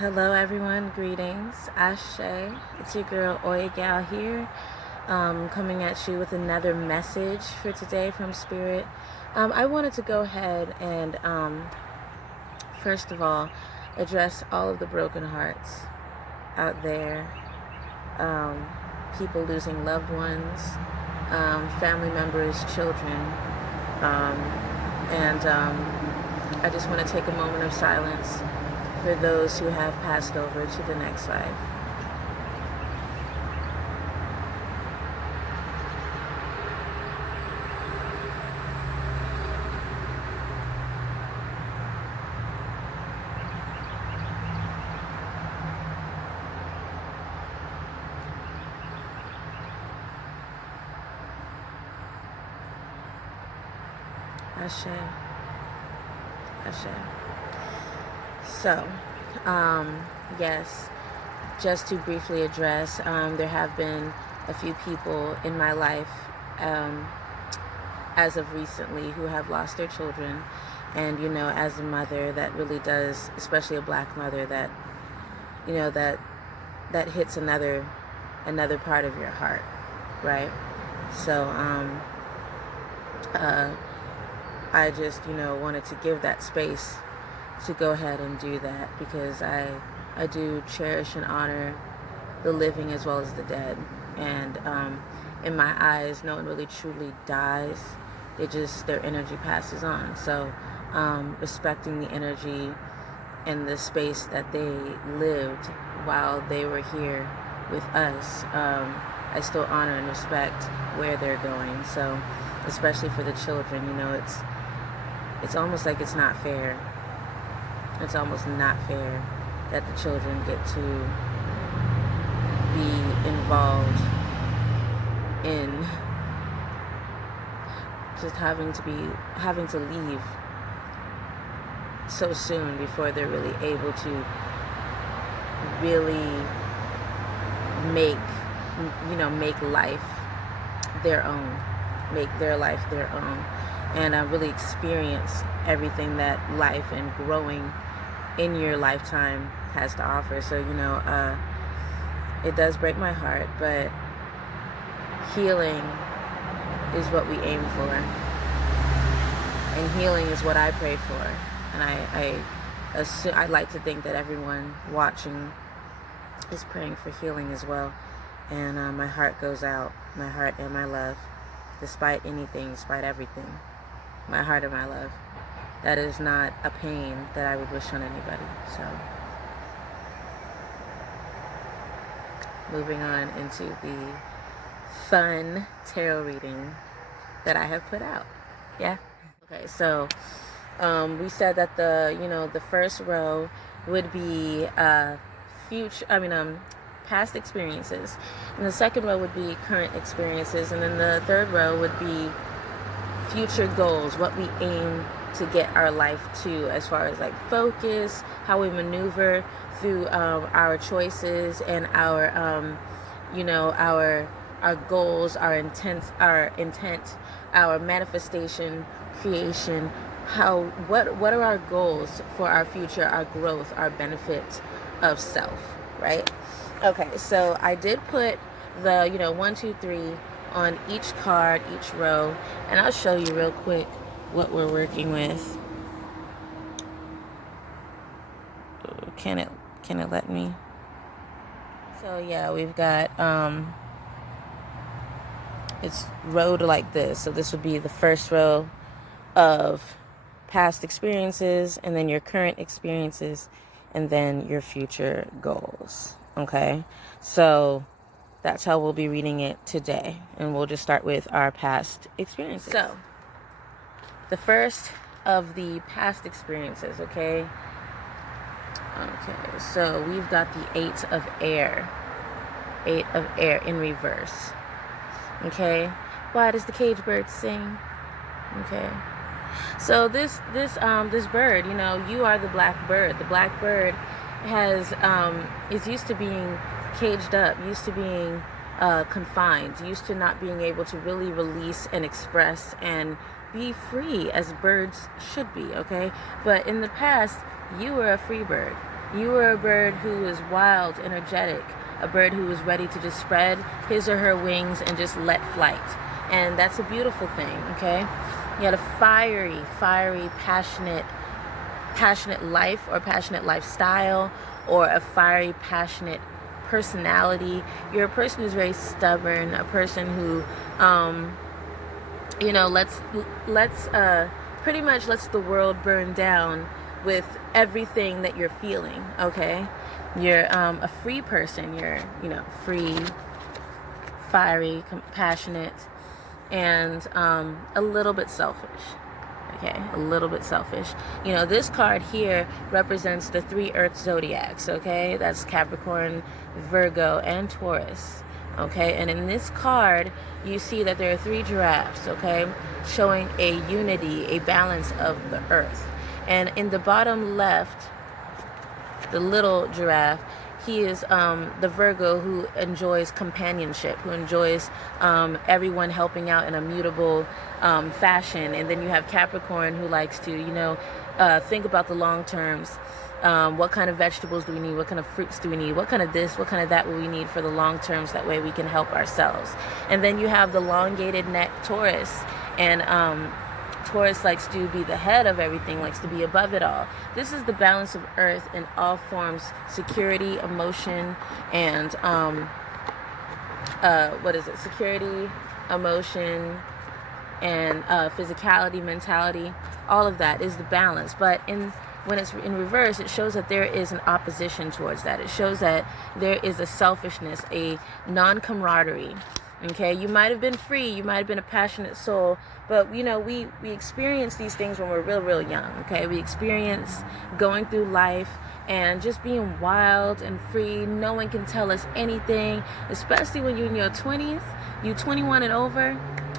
Hello everyone, greetings, Ashe. It's your girl Gyal here, coming at you with another message for today from Spirit. I wanted to go ahead and first of all address all of the broken hearts out there, people losing loved ones, family members, children, and I just want to take a moment of silence for those who have passed over to the next life. Ashe. Ashe. So, yes, just to briefly address, there have been a few people in my life as of recently who have lost their children. And, as a mother, that really does, especially a black mother, that, that hits another part of your heart, right? So, I just, wanted to give that space to go ahead and do that, because I do cherish and honor the living as well as the dead. And in my eyes, no one really truly dies. Their energy passes on. So respecting the energy and the space that they lived while they were here with us, I still honor and respect where they're going. So especially for the children, it's almost like it's not fair. It's almost not fair that the children get to be involved in just having to leave so soon before they're really able to really make life their own, make their life their own, and really experience everything that life and growing in your lifetime has to offer. So, it does break my heart, but healing is what we aim for, and healing is what I pray for. And I'd like to think that everyone watching is praying for healing as well. And my heart goes out, my heart and my love, despite anything, despite everything, my heart and my love. That is not a pain that I would wish on anybody. So, moving on into the fun tarot reading that I have put out. Yeah. Okay. So, we said that the first row would be past experiences, and the second row would be current experiences, and then the third row would be future goals, what we aim to get our life to, as far as like focus, how we maneuver through our choices and our our goals, our intent, our manifestation, creation. What are our goals for our future, our growth, our benefit of self, right? Okay, so I did put the 1, 2, 3 on each card, each row, and I'll show you real quick what we're working with. Can it let me? So yeah, we've got it's rowed like this. So this would be the first row of past experiences, and then your current experiences, and then your future goals. Okay, so that's how we'll be reading it today, and we'll just start with our past experiences. So the first of the past experiences, okay, so we've got the 8 of air in reverse. Okay, why does the cage bird sing? Okay, so this bird, you are the black bird. The black bird is used to being caged up, used to being confined, used to not being able to really release and express and be free as birds should be, okay? But in the past, you were a free bird. You were a bird who was wild, energetic, a bird who was ready to just spread his or her wings and just let flight. And that's a beautiful thing, okay? You had a fiery, passionate life or passionate lifestyle, or a fiery, passionate personality. You're a person who's very stubborn, a person who, pretty much lets the world burn down with everything that you're feeling, okay? You're a free person. You're, free, fiery, passionate, and a little bit selfish. Okay, a little bit selfish. This card here represents the 3 Earth zodiacs, okay? That's Capricorn, Virgo, and Taurus, okay? And in this card, you see that there are 3 giraffes, okay? Showing a unity, a balance of the Earth. And in the bottom left, the little giraffe, he is the Virgo who enjoys companionship, who enjoys everyone helping out in a mutable fashion. And then you have Capricorn, who likes to, think about the long terms. What kind of vegetables do we need? What kind of fruits do we need? What kind of this? What kind of that will we need for the long terms? That way we can help ourselves. And then you have the elongated neck Taurus. And Taurus likes to be the head of everything, likes to be above it all. This is the balance of Earth in all forms: security, emotion, and security, emotion, and physicality, mentality. All of that is the balance. But when it's in reverse, it shows that there is an opposition towards that. It shows that there is a selfishness, a non-camaraderie. Okay, you might have been free, you might have been a passionate soul, but we experience these things when we're real young. Okay, we experience going through life and just being wild and free. No one can tell us anything, especially when you're in your 20s. You 21 and over,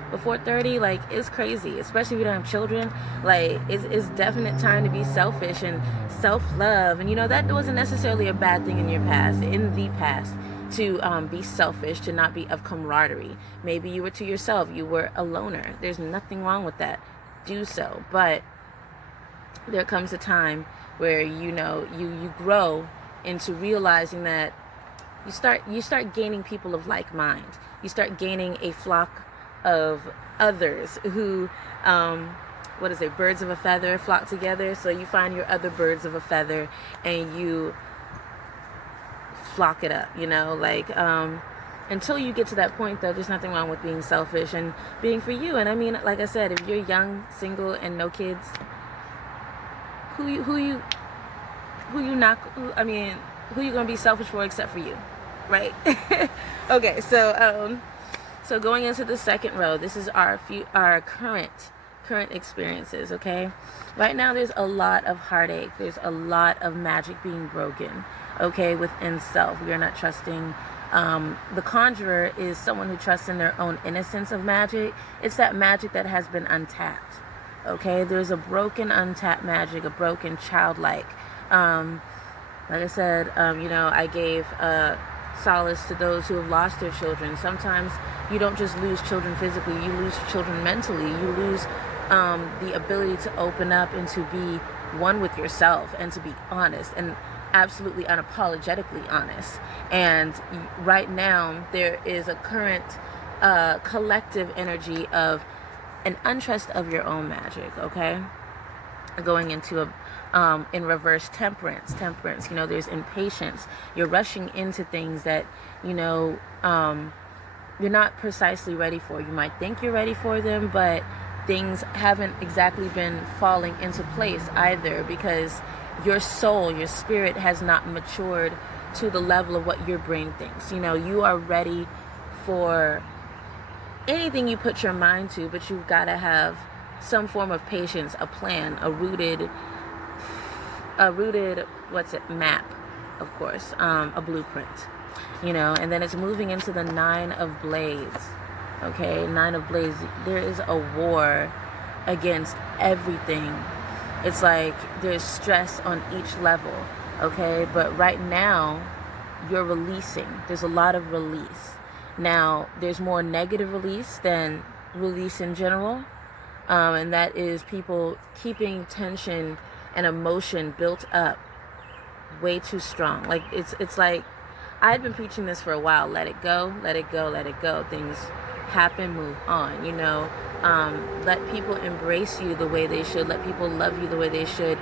before 30, like, it's crazy, especially if you don't have children. Like, it's definite time to be selfish and self-love. And that wasn't necessarily a bad thing in the past, to be selfish, to not be of camaraderie. Maybe you were to yourself, you were a loner. There's nothing wrong with that. Do so. But there comes a time where you grow into realizing that you start gaining people of like mind. You start gaining a flock of others who birds of a feather flock together. So you find your other birds of a feather and you flock it up, until you get to that point, though. There's nothing wrong with being selfish and being for you. And I mean, like I said, if you're young, single, and no kids, who you gonna be selfish for except for you, right? Okay, so going into the second row, this is our current experiences, okay? Right now, there's a lot of heartache. There's a lot of magic being broken, okay, within self. We are not trusting. The conjurer is someone who trusts in their own innocence of magic. It's that magic that has been untapped, okay? There's a broken, untapped magic, a broken childlike. Like I said, I gave solace to those who have lost their children. Sometimes you don't just lose children physically, you lose children mentally. You lose the ability to open up and to be one with yourself and to be honest and absolutely unapologetically honest. And right now there is a current collective energy of an untrust of your own magic, okay? Going into in reverse temperance. There's impatience. You're rushing into things that you're not precisely ready for. You might think you're ready for them, but things haven't exactly been falling into place either, because your soul, your spirit has not matured to the level of what your brain thinks. You are ready for anything you put your mind to, but you've got to have some form of patience, a plan, a rooted map, of course, a blueprint, and then it's moving into the 9 of blades. Okay, 9 of blades. There is a war against everything. It's like there's stress on each level, okay? But right now, you're releasing. There's a lot of release. Now, there's more negative release than release in general, and that is people keeping tension and emotion built up way too strong. Like it's like I've been preaching this for a while. Let it go, let it go, let it go. Things happen, move on. Let people embrace you the way they should. Let people love you the way they should.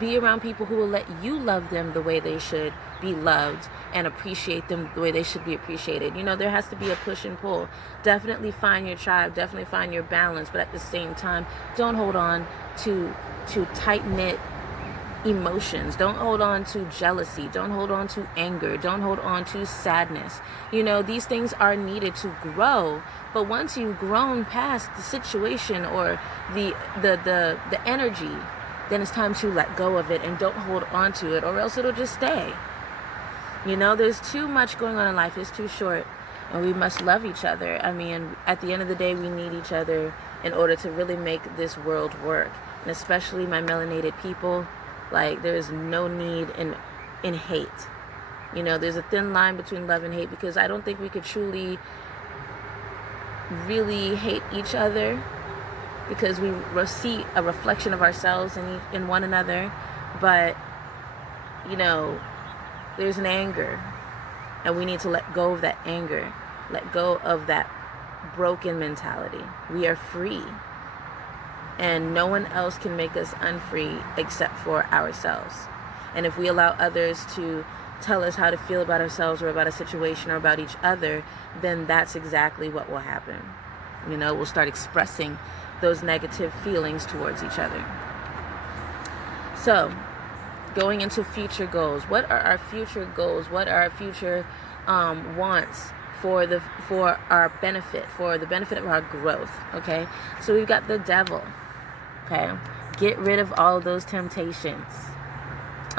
Be around people who will let you love them the way they should be loved, and appreciate them the way they should be appreciated. There has to be a push and pull. Definitely find your tribe, definitely find your balance, but at the same time, don't hold on to tight-knit emotions. Don't hold on to jealousy. Don't hold on to anger. Don't hold on to sadness. These things are needed to grow, but once you've grown past the situation or the energy, then it's time to let go of it and don't hold on to it, or else it'll just stay. There's too much going on in life. It's too short, and we must love each other. I mean, at the end of the day, we need each other in order to really make this world work. And especially my melanated people, like, there is no need in hate. There's a thin line between love and hate, because I don't think we could truly really hate each other, because we see a reflection of ourselves in one another. But there's an anger, and we need to let go of that anger, let go of that broken mentality. We are free, and no one else can make us unfree except for ourselves. And if we allow others to tell us how to feel about ourselves or about a situation or about each other, then that's exactly what will happen. We'll start expressing those negative feelings towards each other. So, going into future goals. What are our future goals? What are our future wants for our benefit, for the benefit of our growth? Okay, so we've got the devil. Okay, get rid of all of those temptations.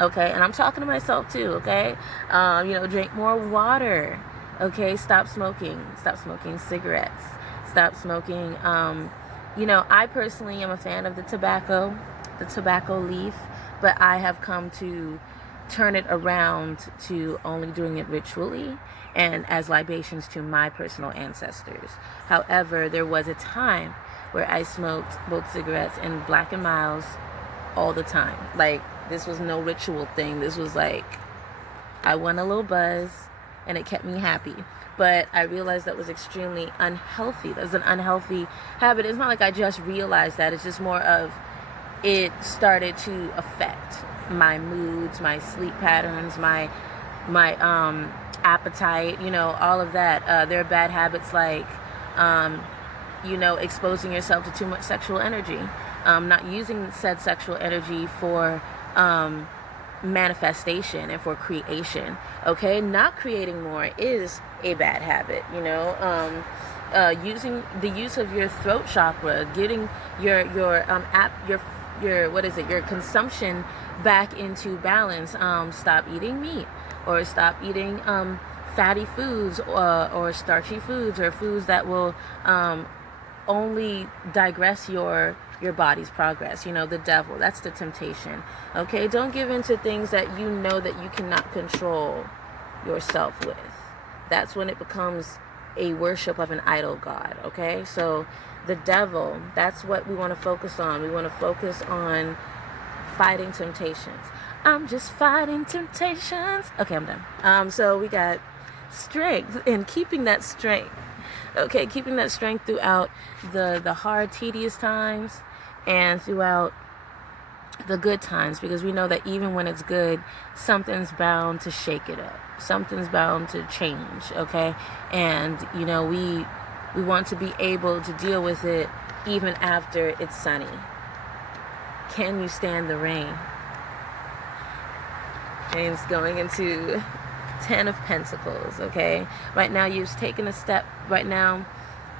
Okay, and I'm talking to myself too. Okay, drink more water. Okay, stop smoking cigarettes. Stop smoking. I personally am a fan of the tobacco leaf, but I have come to turn it around to only doing it ritually and as libations to my personal ancestors. However, there was a time where I smoked both cigarettes and Black and Milds all the time. Like, this was no ritual thing. This was like, I won a little buzz and it kept me happy. But I realized that was extremely unhealthy. That's an unhealthy habit. It's not like I just realized that. It's just more of, it started to affect my moods, my sleep patterns, my appetite, all of that. There are bad habits like, exposing yourself to too much sexual energy, not using said sexual energy for manifestation and for creation. Okay, not creating more is a bad habit. Using the use of your throat chakra, getting your consumption back into balance. Stop eating meat, or stop eating fatty foods, or starchy foods, or foods that will only digress your body's progress. The devil, that's the temptation. Okay, don't give in to things that that you cannot control yourself with. That's when it becomes a worship of an idol god. Okay, so the devil, that's what we want to focus on. We want to focus on fighting temptations. I'm just fighting temptations. Okay, I'm done. So we got strength, and keeping that strength. Okay, keeping that strength throughout the hard, tedious times and throughout the good times, because we know that even when it's good, something's bound to shake it up. Something's bound to change, okay? And, we want to be able to deal with it even after it's sunny. Can you stand the rain? And it's going into 10 of Pentacles, okay? Right now, you've taken a step. Right now,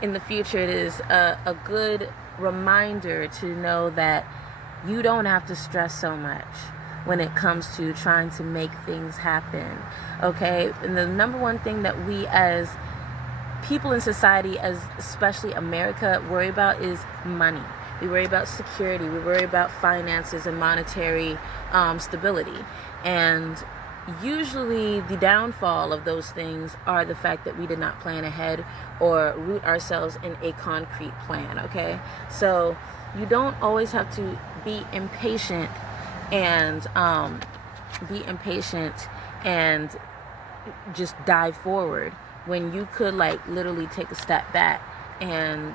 in the future, it is a good reminder to know that you don't have to stress so much when it comes to trying to make things happen, okay? And the number one thing that we as people in society, as especially America, worry about is money. We worry about security. We worry about finances and monetary stability. And usually the downfall of those things are the fact that we did not plan ahead or root ourselves in a concrete plan, okay? So you don't always have to be impatient and be impatient and just dive forward when you could like literally take a step back and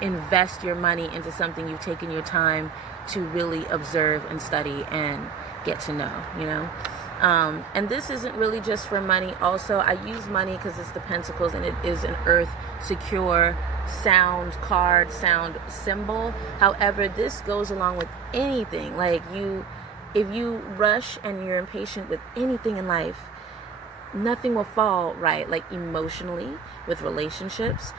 invest your money into something you've taken your time to really observe and study and get to know, you know? And this isn't really just for money. Also, I use money because it's the pentacles and it is an earth secure sound card, sound symbol. However, this goes along with anything. Like if you rush and you're impatient with anything in life, nothing will fall right, like emotionally, with relationships,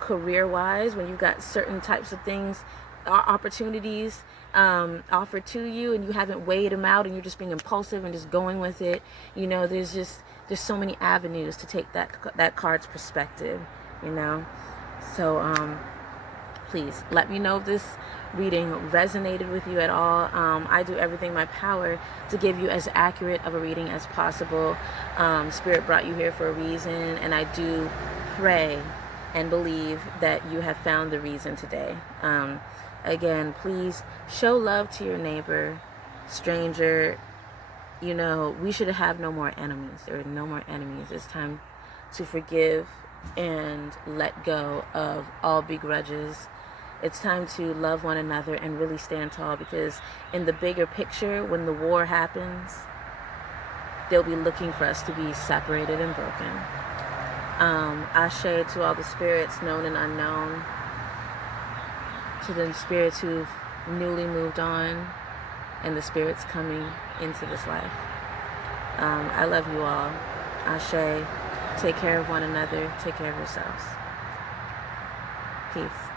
career-wise, when you've got certain types of things, opportunities offered to you and you haven't weighed them out and you're just being impulsive and just going with it. You know, there's so many avenues to take that card's perspective, you know. So please let me know if this reading resonated with you at all. I do everything in my power to give you as accurate of a reading as possible. Spirit brought you here for a reason, and I do pray and believe that you have found the reason today. Again, please show love to your neighbor, stranger. You know, we should have no more enemies. There are no more enemies. It's time to forgive and let go of all begrudges. It's time to love one another and really stand tall, because in the bigger picture, when the war happens, they'll be looking for us to be separated and broken. Ashe to all the spirits known and unknown, to the spirits who've newly moved on, and the spirits coming into this life. I love you all. Ashe. Take care of one another. Take care of yourselves. Peace.